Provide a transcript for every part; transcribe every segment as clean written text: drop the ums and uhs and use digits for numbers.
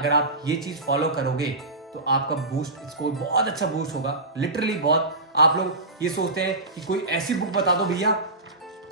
अगर आप ये चीज़ फॉलो करोगे तो आपका बूस्ट स्कोर बहुत अच्छा बूस्ट होगा, लिटरली बहुत। आप लोग ये सोचते हैं कि कोई ऐसी बुक बता दो भैया,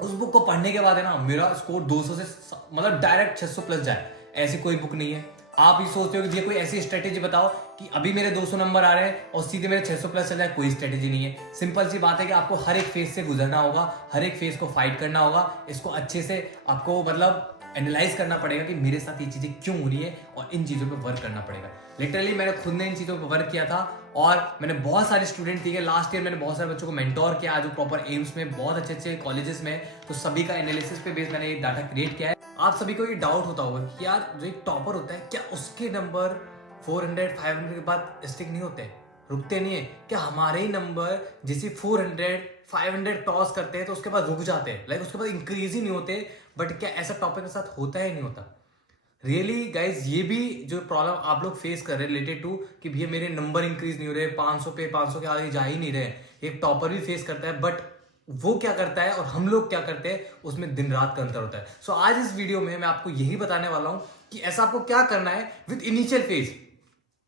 उस बुक को पढ़ने के बाद है ना मेरा स्कोर 200 से मतलब डायरेक्ट 600 प्लस जाए, ऐसी कोई बुक नहीं है। आप ये सोचते हो कि ये कोई ऐसी स्ट्रेटेजी बताओ कि अभी मेरे 200 नंबर आ रहे हैं और सीधे मेरे 600 प्लस चल जाए, कोई स्ट्रेटेजी नहीं है। सिंपल सी बात है कि आपको हर एक फेज से गुजरना होगा, हर एक फेज को फाइट करना होगा, इसको अच्छे से आपको मतलब एनालाइज करना पड़ेगा कि मेरे साथ ये चीज़ें क्यों हो रही है और इन चीज़ों पे वर्क करना पड़ेगा। लिटरली मैंने खुद ने इन चीज़ों पे वर्क किया था और मैंने बहुत सारे स्टूडेंट, ठीक है, लास्ट ईयर मैंने बहुत सारे बच्चों को मेंटोर किया जो प्रॉपर एम्स में बहुत अच्छे अच्छे कॉलेजेस में, तो सभी का एनालिसिस पे बेस मैंने ये डाटा क्रिएट किया है। आप सभी को ये डाउट होता होगा कि यार जो एक टॉपर होता है क्या उसके नंबर 400 500 के बाद स्टिक नहीं होते, रुकते नहीं है क्या? हमारे ही नंबर जैसे 400 500 टॉस करते हैं तो उसके बाद रुक जाते हैं, लाइक उसके बाद इंक्रीज ही नहीं होते। बट क्या ऐसा टॉपर के साथ होता है नहीं होता? रियली गाइज, ये भी जो प्रॉब्लम आप लोग फेस कर रहे हैं रिलेटेड टू कि भैया मेरे नंबर इंक्रीज नहीं हो रहे, 500 पे 500 के आगे जा ही नहीं रहे, एक टॉपर भी फेस करता है। बट वो क्या करता है और हम लोग क्या करते हैं, उसमें दिन रात का अंतर होता है। सो आज इस वीडियो में मैं आपको यही बताने वाला हूं कि ऐसा आपको क्या करना है विद इनिशियल फेज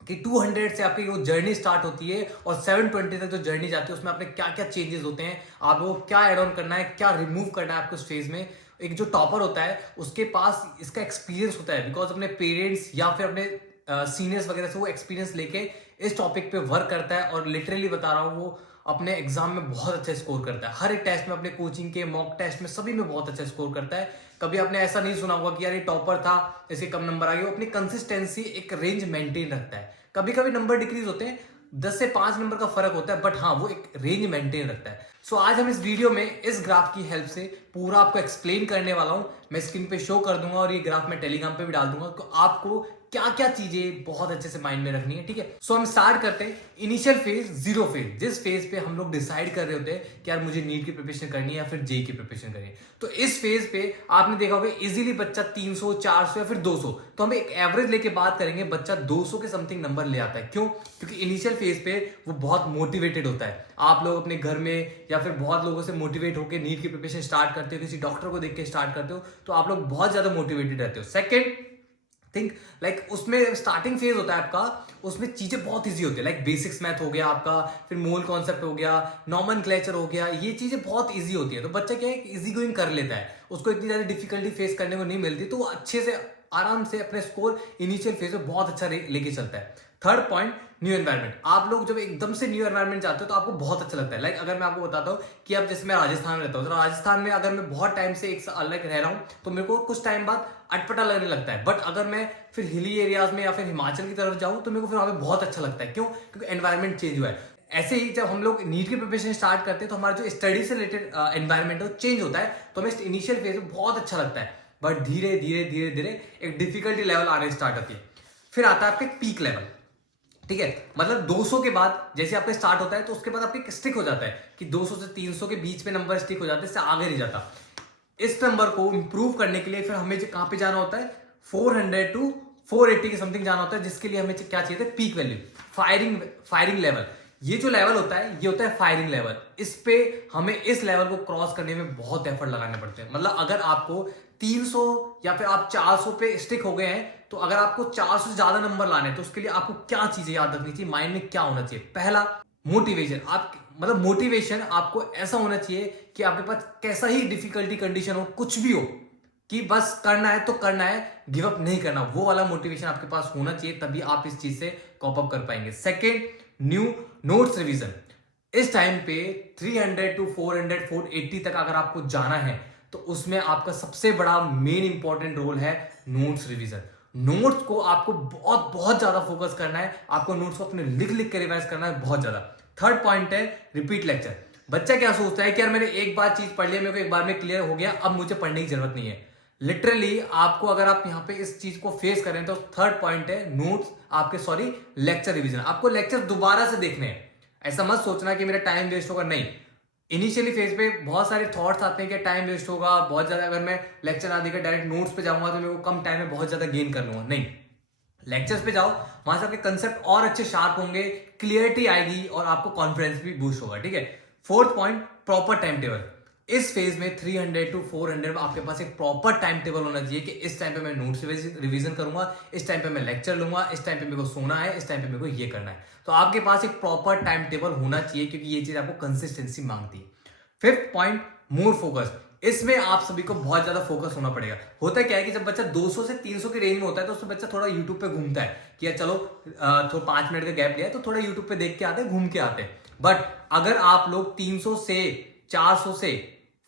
कि 200 से आपकी वो जर्नी स्टार्ट होती है और 720 तक जो जर्नी जाती है उसमें आपने क्या क्या चेंजेस होते हैं, आपको क्या एड ऑन करना है, क्या रिमूव करना है आपको इस फेज में। एक जो टॉपर होता है उसके पास इसका एक्सपीरियंस होता है, बिकॉज अपने पेरेंट्स या फिर अपने सीनियर्स वगैरह से वो एक्सपीरियंस लेके इस टॉपिक पे वर्क करता है और लिटरली बता रहा हूँ वो अपने एग्जाम में बहुत अच्छा स्कोर करता है। हर एक टेस्ट में, अपने कोचिंग के मॉक टेस्ट में, सभी में बहुत अच्छा स्कोर करता है। कभी आपने ऐसा नहीं सुना होगा कि यार ये टॉपर था इसके कम नंबर आ गए। वो अपनी कंसिस्टेंसी एक रेंज मेंटेन रखता है। कभी कभी नंबर डिक्रीज होते हैं, 10 से 5 नंबर का फर्क होता है, बट हाँ वो एक रेंज मेंटेन रखता है। सो आज हम इस वीडियो में इस ग्राफ की हेल्प से पूरा आपको एक्सप्लेन करने वाला हूं। मैं स्क्रीन पे शो कर दूंगा और ये ग्राफ मैं टेलीग्राम पे भी डाल दूंगा, तो आपको क्या क्या चीजें बहुत अच्छे से माइंड में रखनी है, ठीक है। सो हम स्टार्ट करते हैं इनिशियल फेज, जीरो फेज, जिस फेज पे हम लोग डिसाइड कर रहे होते हैं कि यार मुझे नीट की प्रिपरेशन करनी है या फिर जेई की प्रिपरेशन करनी है। तो इस फेज पे आपने देखा होगा इजीली बच्चा 300 400 या फिर 200, तो हम एक एवरेज लेके बात करेंगे, बच्चा 200 के समथिंग नंबर ले आता है। क्यों? क्योंकि इनिशियल फेज पे वो बहुत मोटिवेटेड होता है। आप लोग अपने घर में या फिर बहुत लोगों से मोटिवेट होकर नीट की प्रिपरेशन स्टार्ट करते हो, किसी डॉक्टर को देख के स्टार्ट करते हो, तो आप लोग बहुत ज्यादा मोटिवेटेड रहते हो। सेकेंड थिंक लाइक उसमें स्टार्टिंग फेज होता है आपका, उसमें चीजें बहुत इजी होती है, लाइक बेसिक्स मैथ हो गया आपका, फिर मोल कॉन्सेप्ट हो गया, नॉमेनक्लेचर हो गया, ये चीजें बहुत इजी होती है। तो बच्चा क्या है, इजी गोइंग कर लेता है, उसको इतनी ज्यादा डिफिकल्टी फेस करने को नहीं मिलती, तो वो अच्छे से आराम से अपने स्कोर इनिशियल फेज में बहुत अच्छा लेके चलता है। Third point, new environment. आप लोग जब एकदम से न्यू एनवायरनमेंट जाते हो तो आपको बहुत अच्छा लगता है। लाइक अगर मैं आपको बताता हूँ कि अब जैसे मैं राजस्थान में रहता हूँ, तो राजस्थान में अगर मैं बहुत टाइम से एक साल लाइक रह रहा हूँ तो मेरे को कुछ टाइम बाद अटपटा लगने लगता है। बट अगर मैं फिर हिली एरियाज में या फिर हिमाचल की तरफ जाऊँ तो मेरे को फिर वहां पे बहुत अच्छा लगता है। क्यों? क्योंकि एनवायरनमेंट चेंज हुआ है। ऐसे ही जब हम लोग नीट की प्रिपरेशन स्टार्ट करते हैं तो हमारा जो स्टडी से रिलेटेड एनवायरनमेंट है वो चेंज होता है, तो हमें इनिशियल फेज में बहुत अच्छा लगता है। बट धीरे धीरे धीरे धीरे एक डिफिकल्टी लेवल आने स्टार्ट होती है। फिर आता है आपके पीक लेवल, ठीक है। मतलब 200 के बाद जैसे आपका स्टार्ट होता है तो उसके बाद आपके स्टिक हो जाता है कि 200 से 300 के बीच में नंबर स्टिक हो जाते हैं, इससे आगे नहीं जाता। इस नंबर को इंप्रूव करने के लिए फिर हमें कहां पे जाना होता है, 400 टू 480 के समथिंग जाना होता है, जिसके लिए हमें क्या चाहिए था, पीक वैल्यू, फायरिंग लेवल। ये जो लेवल होता है ये होता है फायरिंग लेवल। इस पे हमें इस लेवल को क्रॉस करने में बहुत एफर्ट लगाने पड़ते हैं। मतलब अगर आपको 300 या फिर आप 400 पे स्टिक हो गए हैं, तो अगर आपको 400 से ज्यादा नंबर लाने हैं तो उसके लिए आपको क्या चीजें याद रखनी चाहिए, माइंड में क्या होना चाहिए। पहला, मोटिवेशन। आप मतलब मोटिवेशन आपको ऐसा होना चाहिए कि आपके पास कैसा ही डिफिकल्टी कंडीशन हो, कुछ भी हो, कि बस करना है तो करना है, गिव अप नहीं करना, वो वाला मोटिवेशन आपके पास होना चाहिए, तभी आप इस चीज से कॉप अप कर पाएंगे। Second, new notes revision. इस टाइम पे 300 टू 400 480 तक अगर आपको जाना है तो उसमें आपका सबसे बड़ा मेन इंपॉर्टेंट रोल है नोट्स रिवीजन। नोट्स को आपको बहुत बहुत ज्यादा फोकस करना है, आपको नोट्स को अपने लिख लिख के रिवाइज करना है बहुत ज्यादा। थर्ड पॉइंट है रिपीट लेक्चर। बच्चा क्या सोचता है कि यार मैंने एक बार चीज पढ़ लिया, मेरे को एक बार में क्लियर हो गया, अब मुझे पढ़ने की जरूरत नहीं है। लिटरली आपको अगर आप यहाँ पे इस चीज को फेस करें तो थर्ड पॉइंट है नोट्स आपके, सॉरी, लेक्चर रिवीजन। आपको लेक्चर दोबारा से देखने हैं। ऐसा मत सोचना कि मेरा टाइम वेस्ट होगा, नहीं। इनिशियली फेज पे बहुत सारे थॉट्स आते हैं कि टाइम वेस्ट होगा बहुत ज्यादा, अगर मैं लेक्चर ना देकर डायरेक्ट नोट्स पे जाऊंगा तो मेरे को कम टाइम में बहुत ज्यादा गेन कर लूंगा, नहीं। लेक्चर्स पे जाओ, वहां से आपके कंसेप्ट और अच्छे शार्प होंगे, क्लियरिटी आएगी और आपको कॉन्फिडेंस भी बूस्ट होगा, ठीक है। Fourth point, proper time table. इस फेज में 300 to 400 में आपके पास एक प्रॉपर टाइम टेबल होना चाहिए कि इस टाइम पे मैं नोट्स रिवीजन करूंगा, इस टाइम पे मैं लेक्चर लूंगा, इस टाइम पे मेरे को सोना है, इस टाइम पे मेरे को ये करना है। तो आपके पास एक प्रॉपर टाइम टेबल होना चाहिए क्योंकि ये चीज आपको कंसिस्टेंसी मांगती है। Fifth point, more focus. इसमें आप सभी को बहुत ज्यादा फोकस होना पड़ेगा। होता क्या है कि जब बच्चा 200 से 300 की रेंज में होता है तो उसमें बच्चा थोड़ा यूट्यूब पे घूमता है कि यार चलो तो 5 मिनट का गैप लिया है तो थोड़ा यूट्यूब पे देख के आते हैं, घूम के आते हैं। बट अगर आप लोग 300 से 400 से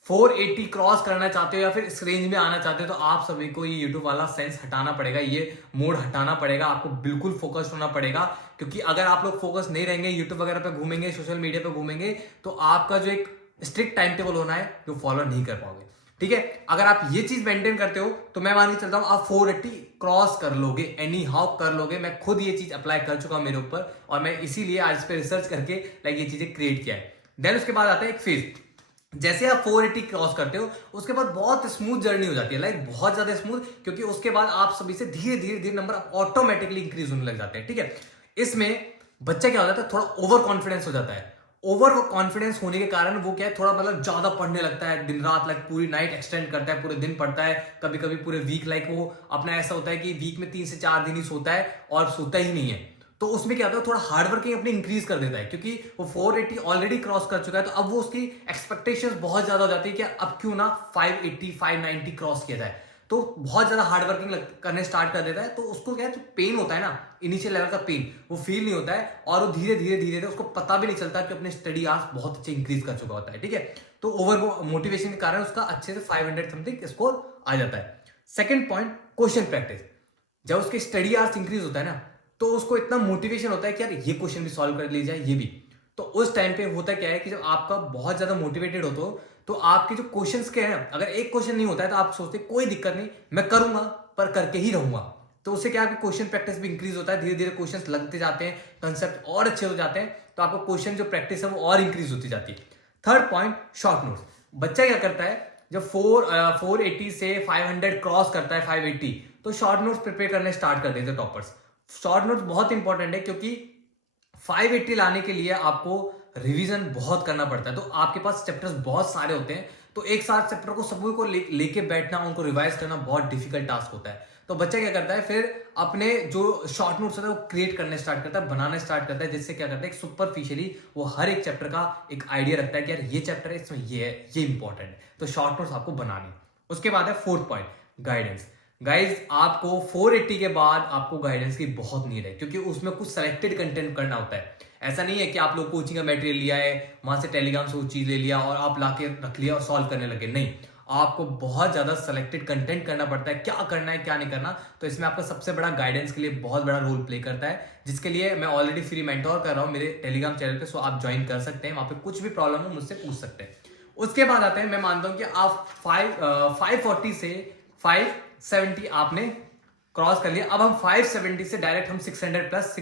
480 क्रॉस करना चाहते हो या फिर इस रेंज में आना चाहते हो तो आप सभी को ये यूट्यूब वाला सेंस हटाना पड़ेगा, ये मोड हटाना पड़ेगा। आपको बिल्कुल फोकस होना पड़ेगा क्योंकि अगर आप लोग फोकस नहीं रहेंगे, यूट्यूब वगैरह पे घूमेंगे, सोशल मीडिया पे घूमेंगे, तो आपका जो एक स्ट्रिक्ट टाइम टेबल होना है जो फॉलो नहीं कर पाओगे। ठीक है, अगर आप ये चीज मेंटेन करते हो तो मैं मान के चलता हूं आप 480 क्रॉस कर लोगे, एनी हाउ कर लोगे। मैं खुद ये चीज अप्लाई कर चुका हूं मेरे ऊपर और मैं इसीलिए आज इस पे रिसर्च करके लाइक ये चीजें क्रिएट किया है। देन उसके बाद आता है एक फेज। जैसे आप 480 क्रॉस करते हो उसके बाद बहुत स्मूथ जर्नी हो जाती है, लाइक बहुत ज्यादा स्मूथ, क्योंकि उसके बाद आप सभी से धीरे धीरे धीरे नंबर ऑटोमेटिकली इंक्रीज होने लग जाते हैं। ठीक है, इसमें बच्चा क्या हो जाता है, थोड़ा ओवर कॉन्फिडेंस हो जाता है। ओवर कॉन्फिडेंस होने के कारण वो क्या है, थोड़ा मतलब ज्यादा पढ़ने लगता है, दिन रात लाइक पूरी नाइट एक्सटेंड करता है, पूरे दिन पढ़ता है, कभी कभी पूरे वीक लाइक वो अपना ऐसा होता है कि वीक में 3 से 4 दिन ही सोता है और सोता ही नहीं है। तो उसमें क्या होता है, थोड़ा हार्डवर्किंग अपनी इंक्रीज कर देता है क्योंकि वो 480 ऑलरेडी क्रॉस कर चुका है। तो अब वो उसकी एक्सपेक्टेशंस बहुत ज्यादा हो जाती है कि अब क्यों ना 580 590 क्रॉस किया जाए। तो बहुत ज्यादा हार्डवर्किंग करने स्टार्ट कर देता है। तो उसको क्या है, जो पेन होता है ना, इनिशियल लेवल का पेन वो फील नहीं होता है और वो धीरे धीरे धीरे धीरे उसको पता भी नहीं चलता कि अपने स्टडी आवर्स बहुत अच्छे इंक्रीज कर चुका होता है। ठीक है, तो ओवर मोटिवेशन के कारण उसका अच्छे से 500 समथिंग स्कोर आ जाता है। Second point, question practice. जब उसके स्टडी आवर्स इंक्रीज होता है ना तो उसको इतना मोटिवेशन होता है कि यार ये क्वेश्चन भी सॉल्व कर ली जाए, ये भी। तो उस टाइम पे होता क्या है कि जब आपका बहुत ज्यादा मोटिवेटेड हो तो आपके जो क्वेश्चंस के हैं, अगर एक क्वेश्चन नहीं होता है तो आप सोचते कोई दिक्कत नहीं, मैं करूंगा पर करके ही रहूंगा। तो उससे क्या, आपकी क्वेश्चन प्रैक्टिस भी इंक्रीज होता है, धीरे धीरे क्वेश्चंस लगते जाते हैं, कंसेप्ट और अच्छे हो जाते हैं, तो आपको क्वेश्चन जो प्रैक्टिस है वो और इंक्रीज होती जाती है। Third point, short notes. बच्चा क्या करता है, जब 480 से 500 क्रॉस करता है, 580, तो शॉर्ट नोट्स प्रिपेयर करने स्टार्ट कर देते हैं टॉपर्स। शॉर्ट नोट्स बहुत इंपॉर्टेंट है क्योंकि 580 लाने के लिए आपको रिवीजन बहुत करना पड़ता है। तो आपके पास चैप्टर्स बहुत सारे होते हैं, तो एक साथ चैप्टर को सभी को लेके बैठना, उनको रिवाइज करना बहुत डिफिकल्ट टास्क होता है। तो बच्चा क्या करता है, फिर अपने जो शॉर्ट नोट्स होता है वो क्रिएट करने स्टार्ट करता है, बनाना स्टार्ट करता है, जिससे क्या करता है, एक सुपरफिशियली वो हर एक चैप्टर का एक आइडिया रखता है कि यार ये चैप्टर है, इसमें ये है, ये इंपॉर्टेंट है। तो शॉर्ट नोट्स आपको बनानी। उसके बाद है फोर्थ पॉइंट, गाइडेंस। गाइज आपको 480 के बाद आपको गाइडेंस की बहुत नीड है क्योंकि उसमें कुछ सेलेक्टेड कंटेंट करना होता है। ऐसा नहीं है कि आप लोग कोचिंग का मटेरियल लिया है, वहां से टेलीग्राम से वो चीज ले लिया और आप लाके रख लिया और सॉल्व करने लगे। नहीं, आपको बहुत ज्यादा सेलेक्टेड कंटेंट करना पड़ता है, क्या करना है क्या नहीं करना। तो इसमें आपका सबसे बड़ा गाइडेंस के लिए बहुत बड़ा रोल प्ले करता है, जिसके लिए मैं ऑलरेडी फ्री मेंटोर कर रहा हूँ मेरे टेलीग्राम चैनल पे, सो आप ज्वाइन कर सकते हैं, वहां पे कुछ भी प्रॉब्लम हो मुझसे पूछ सकते हैं। उसके बाद आते हैं, मैं मानता हूं कि आप 540 से 570 आपने क्रॉस कर लिया। अब हम 570 से डायरेक्ट हम 600 प्लस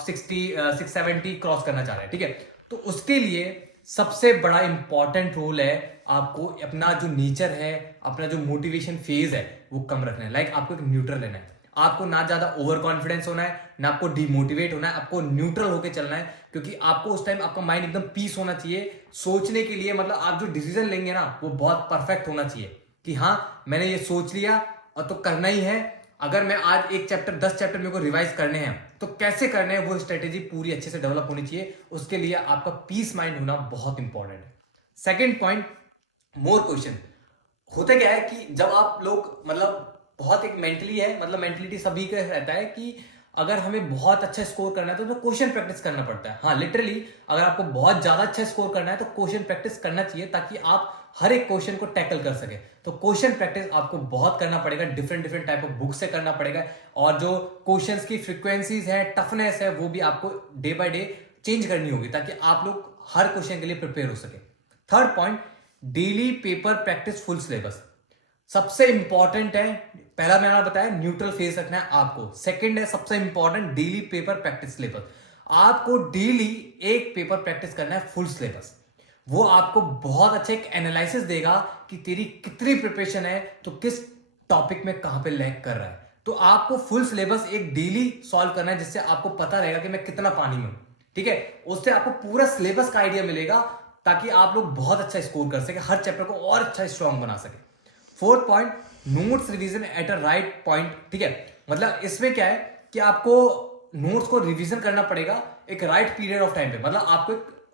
670 क्रॉस करना चाह रहे हैं। ठीक है, तो उसके लिए सबसे बड़ा इंपॉर्टेंट रूल है, आपको अपना जो नेचर है, अपना जो मोटिवेशन फेज है वो कम रखना है। लाइक आपको एक न्यूट्रल लेना है। आपको ना ज्यादा ओवर कॉन्फिडेंस होना है, ना आपको डिमोटिवेट होना है, आपको न्यूट्रल होकर चलना है क्योंकि आपको उस टाइम आपका माइंड एकदम पीस होना चाहिए सोचने के लिए। मतलब आप जो डिसीजन लेंगे ना वो बहुत परफेक्ट होना चाहिए कि हाँ मैंने ये सोच लिया और तो करना ही है। अगर मैं आज एक चैप्टर 10 चैप्टर मेरे को रिवाइज करने हैं तो कैसे करने हैं वो स्ट्रेटेजी पूरी अच्छे से डेवलप होनी चाहिए। उसके लिए आपका पीस माइंड होना बहुत इंपॉर्टेंट है। Second point, more question. होता क्या है कि जब आप लोग मतलब बहुत एक मेंटली है, मतलब मेंटलिटी सभी का रहता है कि अगर हमें बहुत अच्छा स्कोर करना है तो क्वेश्चन प्रैक्टिस करना पड़ता है। हाँ लिटरली अगर आपको बहुत ज्यादा अच्छा स्कोर करना है तो क्वेश्चन प्रैक्टिस करना चाहिए ताकि आप हर एक क्वेश्चन को टैकल कर सके। तो क्वेश्चन प्रैक्टिस आपको बहुत करना पड़ेगा, different different type of book से करना पड़ेगा और जो क्वेश्चंस की फ्रीक्वेंसीज है, टफनेस है, वो भी आपको डे बाय डे चेंज करनी होगी ताकि आप लोग हर क्वेश्चन के लिए प्रिपेयर हो सके। Third point, daily paper practice full syllabus. सबसे इंपॉर्टेंट है, पहला मैंने बताया न्यूट्रल फेस रखना है आपको। सेकंड है सबसे important, daily paper practice syllabus. आपको डेली एक पेपर प्रैक्टिस करना है फुल सिलेबस। वो आपको बहुत अच्छा एक एनालिसिस देगा कि तेरी कितनी प्रिपरेशन है, तो किस टॉपिक में कहां पे लैग कर रहा है। तो आपको फुल सिलेबस एक डेली सॉल्व करना है जिससे आपको पता रहेगा कि मैं कितना पानी में हूं। ठीक है, उससे आपको पूरा सिलेबस का आइडिया मिलेगा। ताकि आप लोग बहुत अच्छा स्कोर कर सके, हर चैप्टर को और अच्छा स्ट्रांग बना सके। Fourth point, notes revision at a right point. ठीक है, मतलब इसमें क्या है कि आपको नोट्स को रिवीजन करना पड़ेगा एक राइट पीरियड ऑफ टाइम पे। मतलब आपको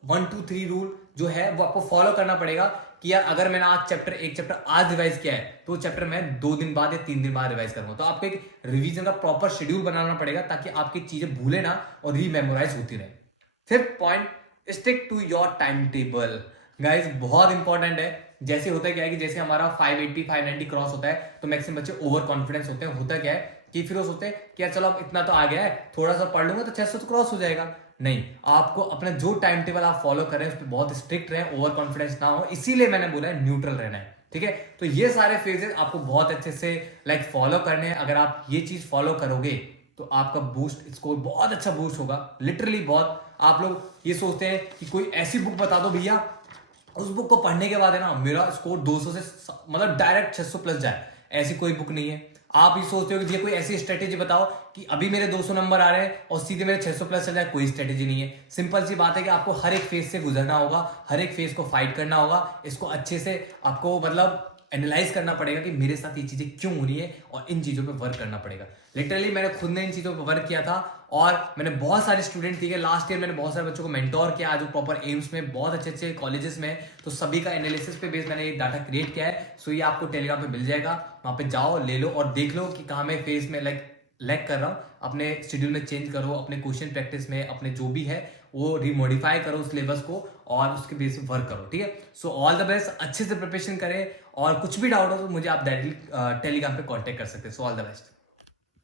1 2 3 रूल जो है वो आपको फॉलो करना पड़ेगा कि यार अगर मैंने आज एक चैप्टर आज रिवाइज किया है तो चैप्टर मैं 2 दिन बाद या 3 दिन बाद रिवाइज करूंगा। तो आपको एक रिवीजन का प्रॉपर शेड्यूल बनाना पड़ेगा ताकि आपकी चीजें भूले ना और रीमेमोराइज होती रहे। Fifth point, stick to your time table. Guys बहुत इंपॉर्टेंट है। जैसे होता है क्या है कि जैसे हमारा 580 590 क्रॉस होता है तो मैक्सिमम बच्चे ओवर कॉन्फिडेंस होते हैं। होता क्या है कि फिर वो सोचते हैं कि यार चलो अब इतना तो आ गया है, थोड़ा सा पढ़ लूंगा तो 600 तो क्रॉस हो जाएगा। नहीं, आपको अपना जो टाइम टेबल आप फॉलो करें उस पर बहुत स्ट्रिक्ट रहें, ओवर कॉन्फिडेंस ना हो। इसीलिए मैंने बोला है न्यूट्रल रहना है। ठीक है, तो ये सारे फेजेस आपको बहुत अच्छे से फॉलो करने हैं। अगर आप ये चीज फॉलो करोगे तो आपका बूस्ट स्कोर बहुत अच्छा बूस्ट होगा, लिटरली बहुत। आप लोग ये सोचते हैं कि कोई ऐसी बुक बता दो भैया, उस बुक को पढ़ने के बाद है ना मेरा स्कोर 200 से मतलब डायरेक्ट 600 प्लस जाए। ऐसी कोई बुक नहीं है। आप ये सोचते हो कि ये कोई ऐसी स्ट्रेटेजी बताओ कि अभी मेरे 200 नंबर आ रहे हैं और सीधे मेरे 600 प्लस चल जाए। कोई स्ट्रेटेजी नहीं है। सिंपल सी बात है कि आपको हर एक फेज से गुजरना होगा, हर एक फेज को फाइट करना होगा। इसको अच्छे से आपको मतलब एनालाइज करना पड़ेगा कि मेरे साथ ये चीजें क्यों हो रही है और इन चीजों पे वर्क करना पड़ेगा। लिटरली मैंने खुद ने इन चीजों पे वर्क किया था और मैंने बहुत सारे स्टूडेंट ठीक है लास्ट ईयर मैंने बहुत सारे बच्चों को मेंटोर किया जो प्रॉपर एम्स में बहुत अच्छे अच्छे कॉलेजेस में। तो सभी का एनालिसिस पे बेस मैंने एक डाटा क्रिएट किया है। सो ये आपको टेलीग्राम पे मिल जाएगा, वहां पे जाओ ले लो और देख लो कि कहाँ मैं फेज में लैग कर रहा हूँ। अपने शेड्यूल में चेंज करो, अपने क्वेश्चन प्रैक्टिस में अपने जो भी है वो रिमोडिफाई करो सिलेबस को और उसके बेस पे वर्क करो। ठीक है, सो ऑल द बेस्ट, अच्छे से प्रिपरेशन करें और कुछ भी डाउट हो तो मुझे आप डायरेक्टली टेलीग्राम पे कांटेक्ट कर सकते हैं। So all the best.